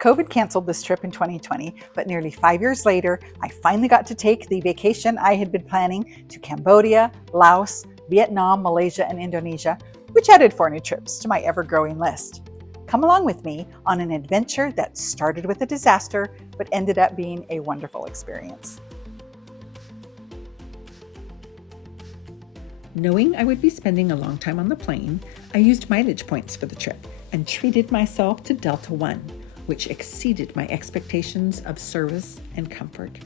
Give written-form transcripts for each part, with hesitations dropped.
COVID canceled this trip in 2020, but nearly 5 years later, I finally got to take the vacation I had been planning to Cambodia, Laos, Vietnam, Malaysia, and Indonesia, which added 4 new trips to my ever-growing list. Come along with me on an adventure that started with a disaster, but ended up being a wonderful experience. Knowing I would be spending a long time on the plane, I used mileage points for the trip and treated myself to Delta One, which exceeded my expectations of service and comfort.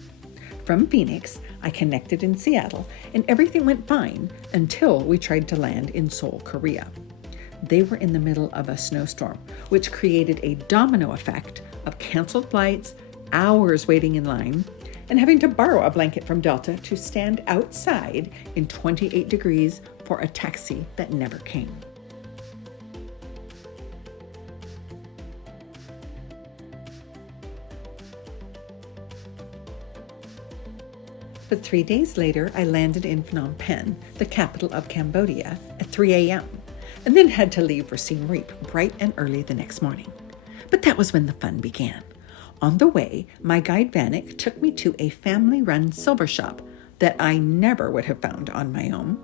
From Phoenix, I connected in Seattle, and everything went fine until we tried to land in Seoul, Korea. They were in the middle of a snowstorm, which created a domino effect of canceled flights, hours waiting in line, and having to borrow a blanket from Delta to stand outside in 28 degrees for a taxi that never came. But 3 days later, I landed in Phnom Penh, the capital of Cambodia, at 3 a.m., and then had to leave for Siem Reap bright and early the next morning. But that was when the fun began. On the way, my guide Vanek took me to a family-run silver shop that I never would have found on my own,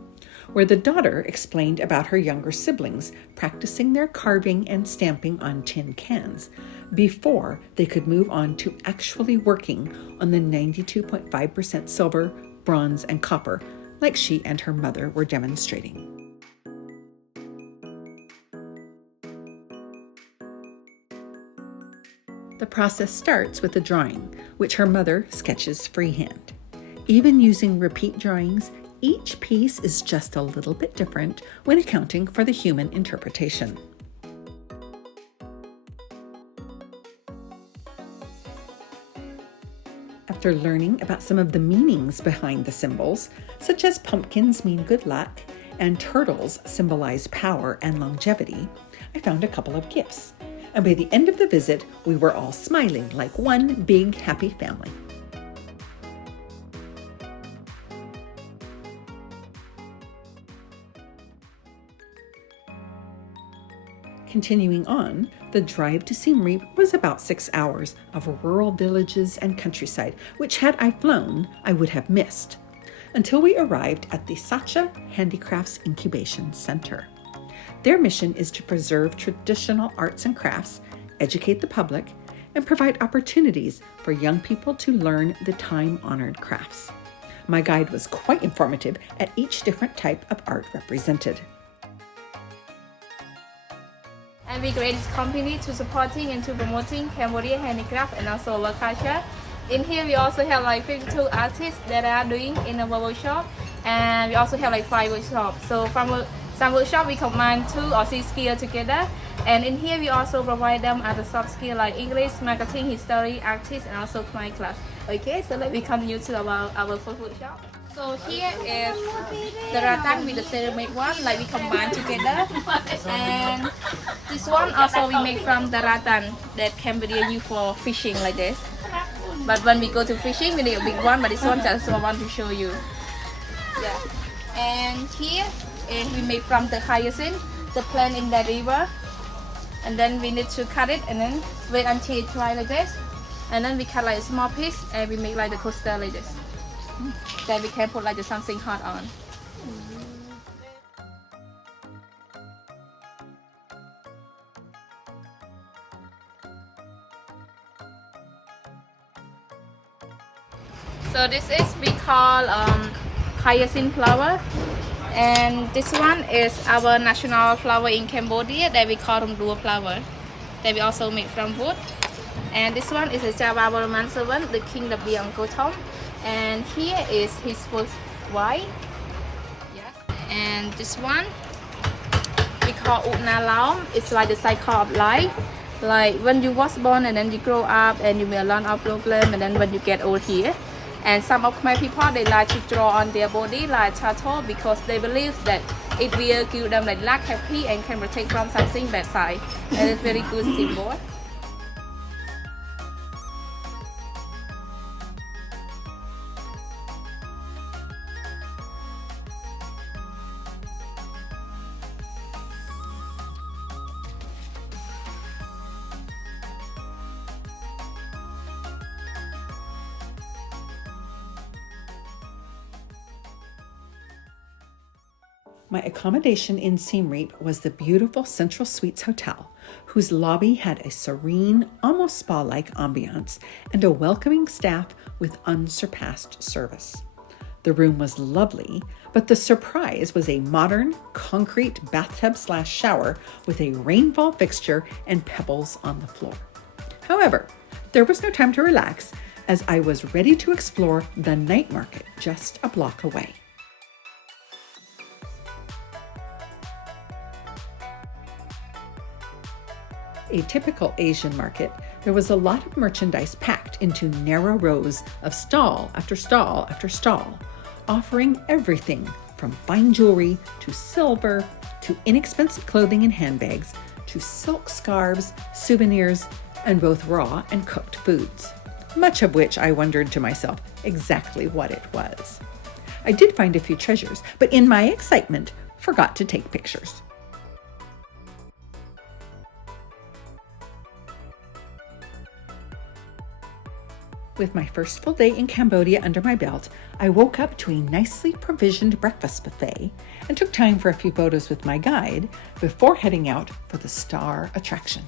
where the daughter explained about her younger siblings practicing their carving and stamping on tin cans before they could move on to actually working on the 92.5% silver, bronze, and copper, like she and her mother were demonstrating. The process starts with a drawing, which her mother sketches freehand. Even using repeat drawings, each piece is just a little bit different when accounting for the human interpretation. After learning about some of the meanings behind the symbols, such as pumpkins mean good luck and turtles symbolize power and longevity, I found a couple of gifts. And by the end of the visit, we were all smiling like one big happy family. Continuing on, the drive to Siem Reap was about 6 hours of rural villages and countryside, which had I flown, I would have missed, until we arrived at the Sacha Handicrafts Incubation Center. Their mission is to preserve traditional arts and crafts, educate the public, and provide opportunities for young people to learn the time-honored crafts. My guide was quite informative at each different type of art represented. And we create this company to supporting and to promoting Cambodia handicraft and also local culture. In here we also have like 52 artists that are doing in a workshop, and we also have like 5 workshops. So from some workshop we combine 2 or 3 skills together, and in here we also provide them other soft skills like English, marketing, history, artists, and also my class. Okay, so let me continue to our first workshop. So here is the rattan with the ceramic one, like we combine together, and this one also we make from the rattan that Cambodia use for fishing like this. But when we go to fishing, we need a big one, but this one just I want to show you. Yeah, and here is we make from the hyacinth, the plant in the river, and then we need to cut it and then wait until it dry like this, and then we cut like a small piece and we make like the coaster like this. Then we can put like something hot on. So this is we call hyacinth flower, and this one is our national flower in Cambodia that we call dua flower, that we also make from wood. And this one is a Java Roman servant, the king of the Angkor Wat. And here is his first wife. Yes. And this one we call Utna Laom. It's like the cycle of life. Like when you was born and then you grow up and you will learn our problem, and then when you get old here. And some of my people, they like to draw on their body like tattoo because they believe that it will give them like luck, happy, and can protect from something bad side. And it's very good symbol. My accommodation in Siem Reap was the beautiful Central Suites Hotel, whose lobby had a serene, almost spa-like ambiance and a welcoming staff with unsurpassed service. The room was lovely, but the surprise was a modern, concrete bathtub/shower with a rainfall fixture and pebbles on the floor. However, there was no time to relax, as I was ready to explore the night market just a block away. A typical Asian market, there was a lot of merchandise packed into narrow rows of stall after stall after stall, offering everything from fine jewelry to silver to inexpensive clothing and handbags to silk scarves, souvenirs, and both raw and cooked foods, much of which I wondered to myself exactly what it was. I did find a few treasures, but in my excitement, forgot to take pictures. With my first full day in Cambodia under my belt, I woke up to a nicely provisioned breakfast buffet and took time for a few photos with my guide before heading out for the star attraction.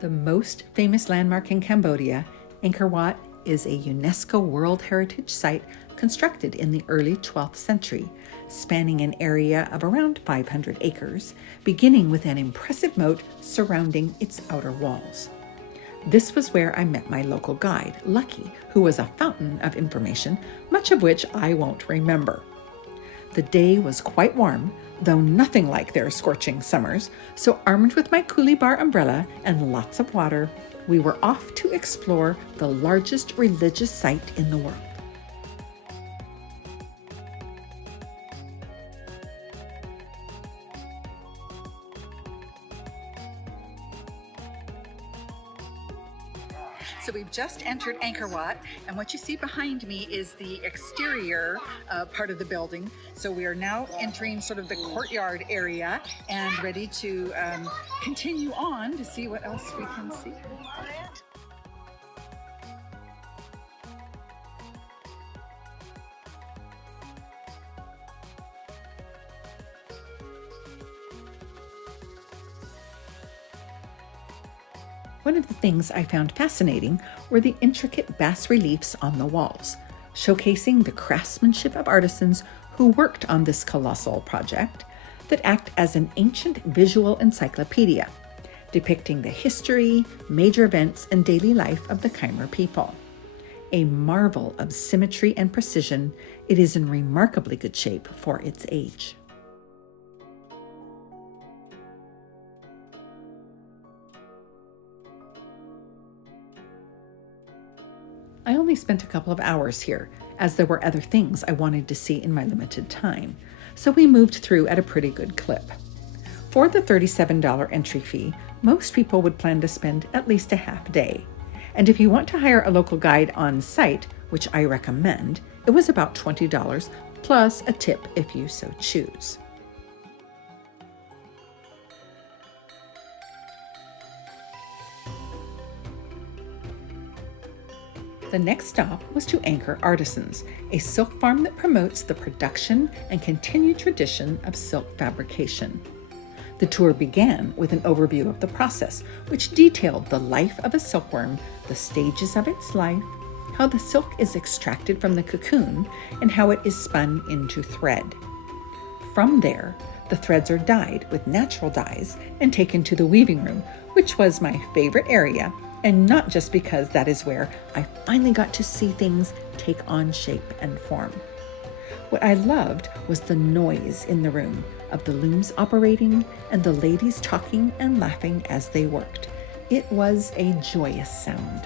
The most famous landmark in Cambodia, Angkor Wat, is a UNESCO World Heritage Site constructed in the early 12th century, spanning an area of around 500 acres, beginning with an impressive moat surrounding its outer walls. This was where I met my local guide, Lucky, who was a fountain of information, much of which I won't remember. The day was quite warm, though nothing like their scorching summers, so armed with my coolie bar umbrella and lots of water, we were off to explore the largest religious site in the world. So we've just entered Angkor Wat, and what you see behind me is the exterior part of the building. So we are now entering sort of the courtyard area and ready to continue on to see what else we can see. One of the things I found fascinating were the intricate bas-reliefs on the walls, showcasing the craftsmanship of artisans who worked on this colossal project that act as an ancient visual encyclopedia, depicting the history, major events, and daily life of the Khmer people. A marvel of symmetry and precision, it is in remarkably good shape for its age. I only spent a couple of hours here, as there were other things I wanted to see in my limited time, so we moved through at a pretty good clip. For the $37 entry fee, most people would plan to spend at least a half day. And if you want to hire a local guide on site, which I recommend, it was about $20 plus a tip if you so choose. The next stop was to Angkor Artisans, a silk farm that promotes the production and continued tradition of silk fabrication. The tour began with an overview of the process, which detailed the life of a silkworm, the stages of its life, how the silk is extracted from the cocoon, and how it is spun into thread. From there, the threads are dyed with natural dyes and taken to the weaving room, which was my favorite area, and not just because that is where I finally got to see things take on shape and form. What I loved was the noise in the room of the looms operating and the ladies talking and laughing as they worked. It was a joyous sound.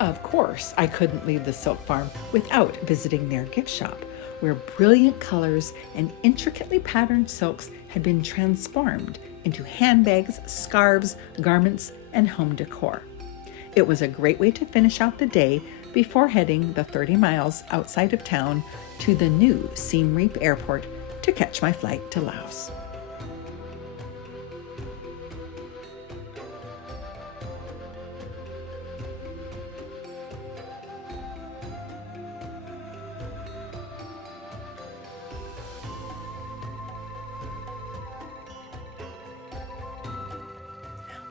Of course, I couldn't leave the silk farm without visiting their gift shop, where brilliant colors and intricately patterned silks had been transformed into handbags, scarves, garments, and home decor. It was a great way to finish out the day before heading the 30 miles outside of town to the new Siem Reap airport to catch my flight to Laos.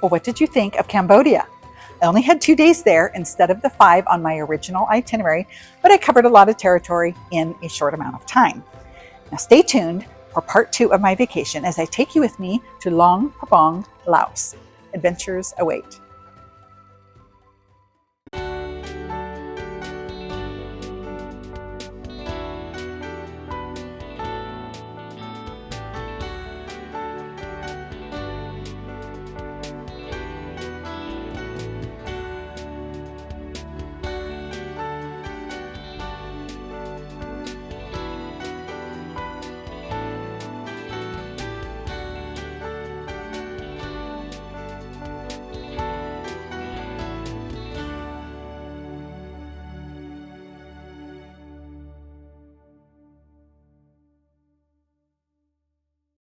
Well, what did you think of Cambodia? I only had 2 days there instead of the 5 on my original itinerary, but I covered a lot of territory in a short amount of time. Now stay tuned for part 2 of my vacation as I take you with me to Luang Prabang, Laos. Adventures await.